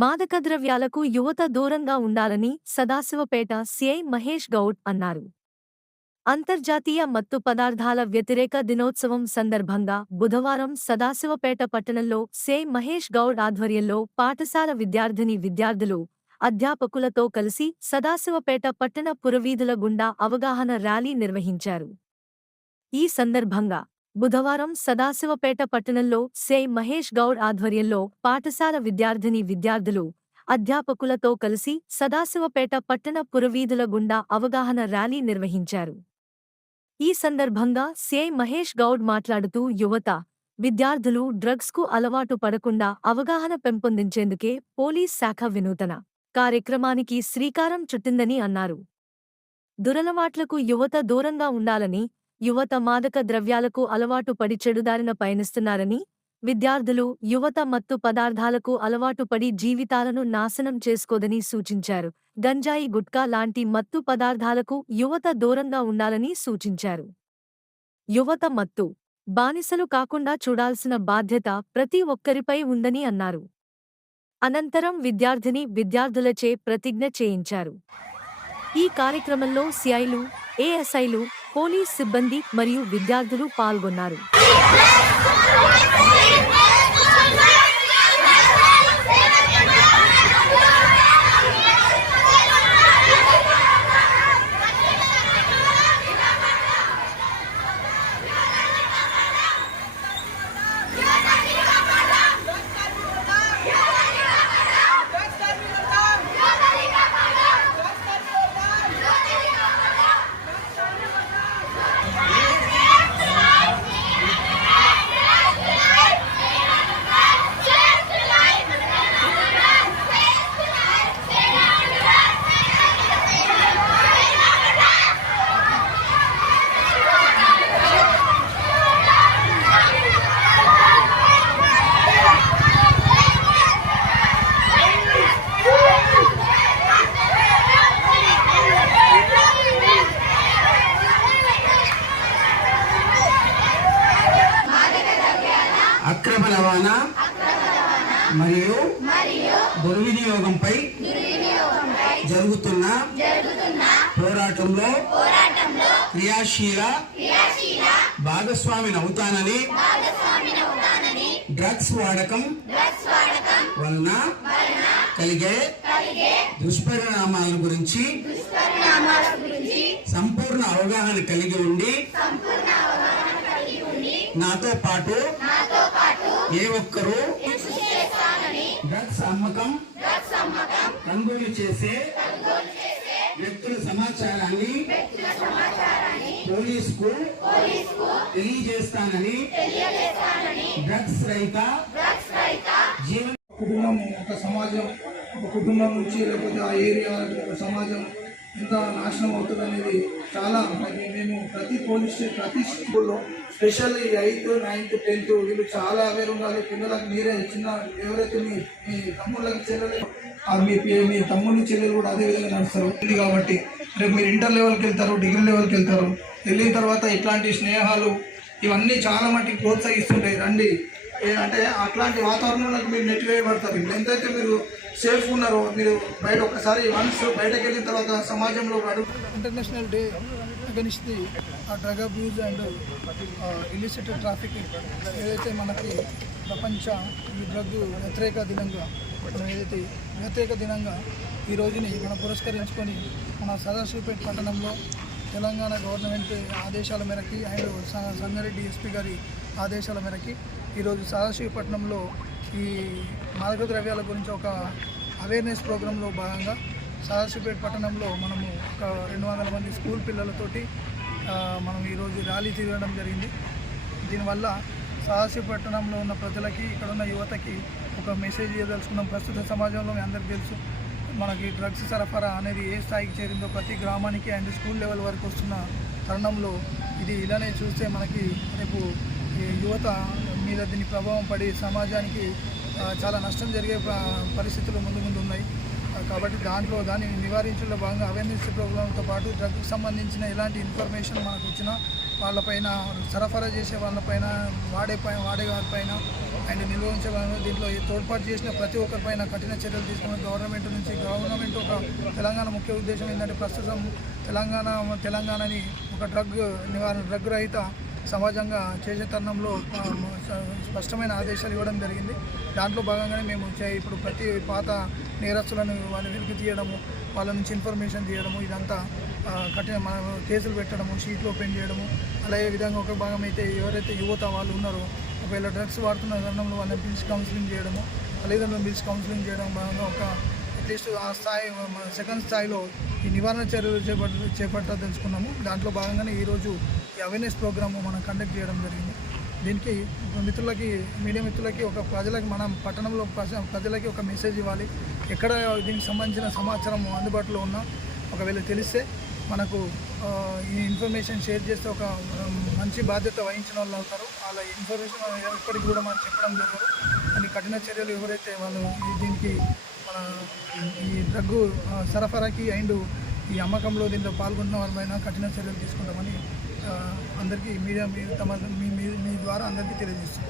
మాదక ద్రవ్యాలకు యువత దూరంగా ఉండాలని సదాశివపేట సీఐ మహేష్ గౌడ్ అన్నారు. అంతర్జాతీయ మత్తు పదార్థాల వ్యతిరేక దినోత్సవం సందర్భంగా బుధవారం సదాశివపేట పట్టణంలో సీఐ మహేష్ గౌడ్ ఆధ్వర్యంలో పాఠశాల విద్యార్థులు, అధ్యాపకులతో కలిసి సదాశివపేట పట్టణ పురవీధుల గుండా అవగాహన ర్యాలీ నిర్వహించారు. ఈ సందర్భంగా బుధవారం సదాశివపేట పట్టణంలో సీఐ మహేష్ గౌడ్ ఆధ్వర్యంలో పాఠశాల విద్యార్థులు, అధ్యాపకులతో కలిసి సదాశివపేట పట్టణ పురవీధుల గుండా అవగాహన ర్యాలీ నిర్వహించారు. ఈ సందర్భంగా సీఐ మహేష్ గౌడ్ మాట్లాడుతూ విద్యార్థులు డ్రగ్స్కు అలవాటు పడకుండా అవగాహన పెంపొందించేందుకే పోలీస్ శాఖ వినూతన కార్యక్రమానికి శ్రీకారం చుట్టిందని అన్నారు. దురలవాట్లకు యువత దూరంగా ఉండాలని, యువత మాదక ద్రవ్యాలకు అలవాటు పడి చెడుదారిన పయనిస్తున్నారని, యువత మత్తు పదార్థాలకు అలవాటు పడి జీవితాలను నాశనం చేసుకోదని సూచించారు. గంజాయి, గుట్కా లాంటి మత్తు పదార్థాలకు యువత దూరంగా ఉండాలని సూచించారు. యువత మత్తు బానిసలు కాకుండా చూడాల్సిన బాధ్యత ప్రతి ఒక్కరిపై ఉందని అన్నారు. అనంతరం విద్యార్థులచే ప్రతిజ్ఞ చేయించారు. ఈ కార్యక్రమంలో సిఐలు, ఏఎస్ఐలు, పోలీస్ సిబ్బంది మరియు విద్యార్థులు పాల్గొన్నారు. అక్రమ రవాణా మరియు దుర్వినియోగంపై జరుగుతున్న పోరాటంలో క్రియాశీల భాగస్వామిని అవుతానని, డ్రగ్స్ వాడకం వలన కలిగే దుష్పరిణామాల గురించి సంపూర్ణ అవగాహన కలిగి ఉండి, నాతో పాటు ఏ ఒక్కరూ డ్రగ్స్ అమ్మకం, కొనుగోలు చేసే వ్యక్తుల సమాచారాన్ని పోలీసుకు తెలియజేస్తానని, డ్రగ్స్ రహిత జీవన కుటుంబం, ఒక సమాజం, ఒక కుటుంబం నుంచి లేకపోతే ఆ ఏరియా ఒక సమాజం ఎంత నాశనం అవుతుంది అనేది చాలా మేము ప్రతి స్కూల్లో స్పెషల్లీ 8th, 9th, 10th వీళ్ళు చాలా అవేర్ ఉండాలి. పిల్లలకు మీరే చిన్న ఎవరైతే మీ తమ్ముళ్ళకి చెల్లెలు మీ తమ్ముని చెల్లెలు కూడా అదే విధంగా నడుస్తారు కాబట్టి రేపు మీరు ఇంటర్ లెవెల్కి వెళ్తారు, డిగ్రీ లెవెల్కి వెళ్తారు. వెళ్ళిన తర్వాత ఇట్లాంటి స్నేహాలు ఇవన్నీ చాలా మటుకు ప్రోత్సహిస్తుంటాయి. రండి అంటే అట్లాంటి వాతావరణంలోకి మీరు నెట్టివేయబడతారు. ఎంతైతే మీరు సేఫ్ ఉన్నారో, మీరు బయట ఒక్కసారి వన్స్ బయటకు వెళ్ళిన తర్వాత సమాజంలో international day against the drug abuse and illicit trafficking ఏదైతే మనకి ప్రపంచ ఈ డ్రగ్ వ్యతిరేక దినంగా ఈ రోజుని మనం పురస్కరించుకొని మన సదాశివపేట పట్టణంలో తెలంగాణ గవర్నమెంట్ ఆదేశాల మేరకి అండ్ సంగారెడ్డి ఎస్పీ గారి ఆదేశాల మేరకి ఈరోజు సదాశివపట్నంలో ఈ మాదక ద్రవ్యాల గురించి ఒక అవేర్నెస్ ప్రోగ్రాంలో భాగంగా సదాశివపేట పట్టణంలో మనము ఒక 200 మంది స్కూల్ పిల్లలతోటి మనం ఈరోజు ర్యాలీ తిరగడం జరిగింది. దీనివల్ల సదాశివపట్నంలో ఉన్న ప్రజలకి, ఇక్కడ ఉన్న యువతకి ఒక మెసేజ్ ఇవ్వదలుచుకున్నాం. ప్రస్తుత సమాజంలో మీ అందరికీ తెలుసు, మనకి డ్రగ్స్ సరఫరా అనేది ఏ స్థాయికి చేరిందో, ప్రతి గ్రామానికి అండ్ స్కూల్ లెవెల్ వరకు వస్తున్న తరుణంలో ఇది ఇలానే చూస్తే మనకి రేపు యువత మీద దీని ప్రభావం పడి సమాజానికి చాలా నష్టం జరిగే పరిస్థితులు ముందు ఉన్నాయి. కాబట్టి దాన్ని నివారించడంలో భాగంగా అవేర్నెస్ ప్రోగ్రాంతో పాటు డ్రగ్కి సంబంధించిన ఎలాంటి ఇన్ఫర్మేషన్ మనకు వచ్చినా వాళ్ళపైన, సరఫరా చేసే వాళ్ళపైన, వాడే వారిపైన అండ్ నిల్వ ఉంచే వాళ్ళ దీంట్లో తోడ్పాటు చేసిన ప్రతి ఒక్కరిపైన కఠిన చర్యలు తీసుకుని గవర్నమెంట్ ఒక తెలంగాణ ముఖ్య ఉద్దేశం ఏంటంటే ప్రస్తుతం తెలంగాణని ఒక డ్రగ్ రహిత సమాజంగా చేసే తరుణంలో స్పష్టమైన ఆదేశాలు ఇవ్వడం జరిగింది. దాంట్లో భాగంగానే మేము ఇప్పుడు ప్రతి పాత నేరస్తులను వాళ్ళని వెలికి తీయడము, వాళ్ళ నుంచి ఇన్ఫర్మేషన్ తీయడము, ఇదంతా కఠిన కేసులు పెట్టడము, షీట్లు ఓపెన్ చేయడము, అలాగే విధంగా ఒక భాగం అయితే ఎవరైతే యువత వాళ్ళు ఉన్నారో ఒకవేళ డ్రగ్స్ వాడుతున్న తరుణంలో వాళ్ళని పిలిచి కౌన్సిలింగ్ చేయడము, తల్లిదండ్రులను పిలిచి కౌన్సిలింగ్ చేయడం భాగంగా ఒక అట్లీస్ట్ ఆ స్థాయి సెకండ్ స్థాయిలో ఈ నివారణ చర్యలు చేపట్టదలుచుకున్నాము. దాంట్లో భాగంగానే ఈరోజు ఈ అవేర్నెస్ ప్రోగ్రాము మనం కండక్ట్ చేయడం జరిగింది. దీనికి మీడియా మిత్రులకి మనం పట్టణంలో ప్రజలకి ఒక మెసేజ్ ఇవ్వాలి. ఎక్కడ దీనికి సంబంధించిన సమాచారం అందుబాటులో ఉన్నా ఒకవేళ తెలిస్తే మనకు ఈ ఇన్ఫర్మేషన్ షేర్ చేస్తే ఒక మంచి బాధ్యత వహించిన వాళ్ళు అవుతారు. వాళ్ళ ఇన్ఫర్మేషన్ ఎప్పటికీ కూడా మనం చెప్పడం జరగదు. అని కఠిన చర్యలు ఎవరైతే వాళ్ళు దీనికి మన ఈ డ్రగ్ సరఫరాకి అండ్ ఈ అమ్మకంలో దీంట్లో పాల్గొంటున్న వారిపైన కఠిన చర్యలు తీసుకుంటామని అందరికీ మీ ద్వారా అందరికీ తెలియజేస్తున్నాం.